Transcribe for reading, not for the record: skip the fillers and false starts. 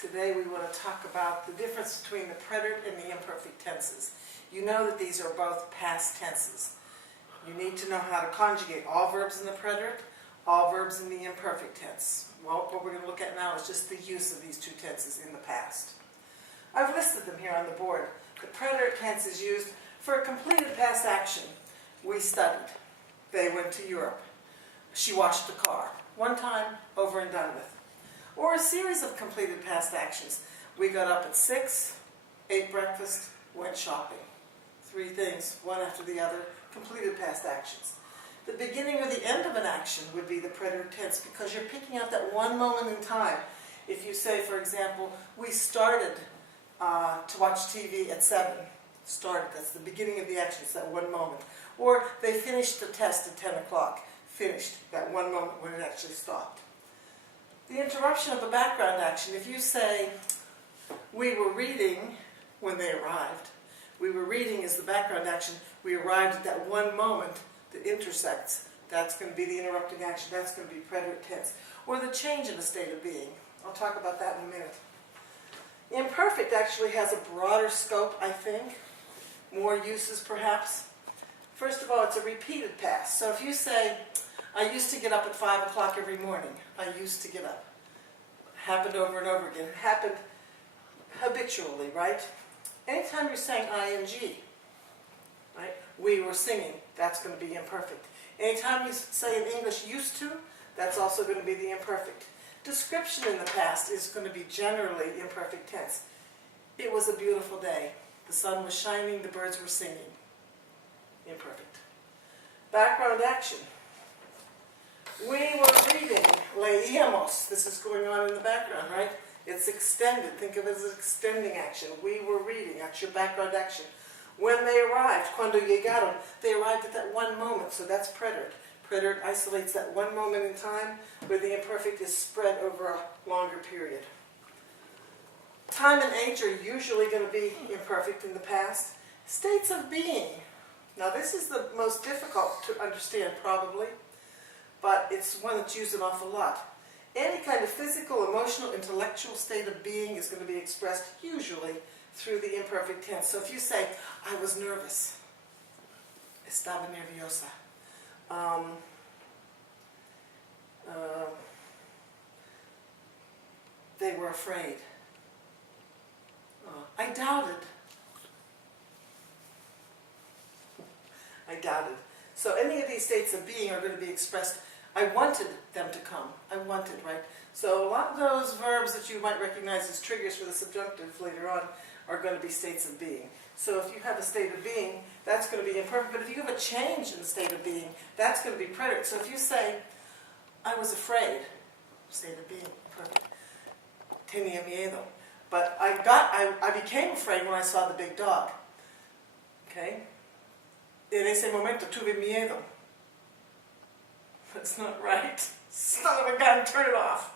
Today we want to talk about the difference between the preterite and the imperfect tenses. You know that these are both past tenses. You need to know how to conjugate all verbs in the preterite, all verbs in the imperfect tense. Well, what we're going to look at now is just the use of these two tenses in the past. I've listed them here on the board. The preterite tense is used for a completed past action. We studied. They went to Europe. She washed the car. One time, over and done with. Or a series of completed past actions. We got up at 6, ate breakfast, went shopping. 3 things, one after the other, completed past actions. The beginning or the end of an action would be the preterite tense because you're picking out that one moment in time. If you say, for example, we started to watch TV at 7. Started, that's the beginning of the action, it's that one moment. Or they finished the test at 10 o'clock. Finished, that one moment when it actually stopped. The interruption of a background action, if you say, we were reading when they arrived. We were reading is the background action. We arrived at that one moment that intersects. That's going to be the interrupting action. That's going to be preterite tense. Or the change in a state of being. I'll talk about that in a minute. Imperfect actually has a broader scope, I think. More uses, perhaps. First of all, it's a repeated past. So if you say, I used to get up at 5 o'clock every morning. I used to get up. Happened over and over again. Happened habitually, right? Anytime you're saying ing, right? We were singing. That's going to be imperfect. Anytime you say in English used to, that's also going to be the imperfect. Description in the past is going to be generally imperfect tense. It was a beautiful day. The sun was shining. The birds were singing. Imperfect. Background action. We were reading, leíamos. This is going on in the background, right? It's extended. Think of it as an extending action. We were reading. That's your background action. When they arrived, cuando llegaron, they arrived at that one moment, so that's preterite. Preterite isolates that one moment in time where the imperfect is spread over a longer period. Time and age are usually going to be imperfect in the past. States of being. Now this is the most difficult to understand probably, but it's one that's used an awful lot. Any kind of physical, emotional, intellectual state of being is going to be expressed usually through the imperfect tense. So if you say, I was nervous, estaba nerviosa. They were afraid. I doubted. I doubted. So any of these states of being are going to be expressed, I wanted them to come. I wanted, right? So a lot of those verbs that you might recognize as triggers for the subjunctive later on are going to be states of being. So if you have a state of being, that's going to be imperfect. But if you have a change in the state of being, that's going to be preterite. So if you say, I was afraid, state of being, perfect. Tenía miedo. But I became afraid when I saw the big dog. Okay? En ese momento tuve miedo. That's not right. Son of a gun, turn it off.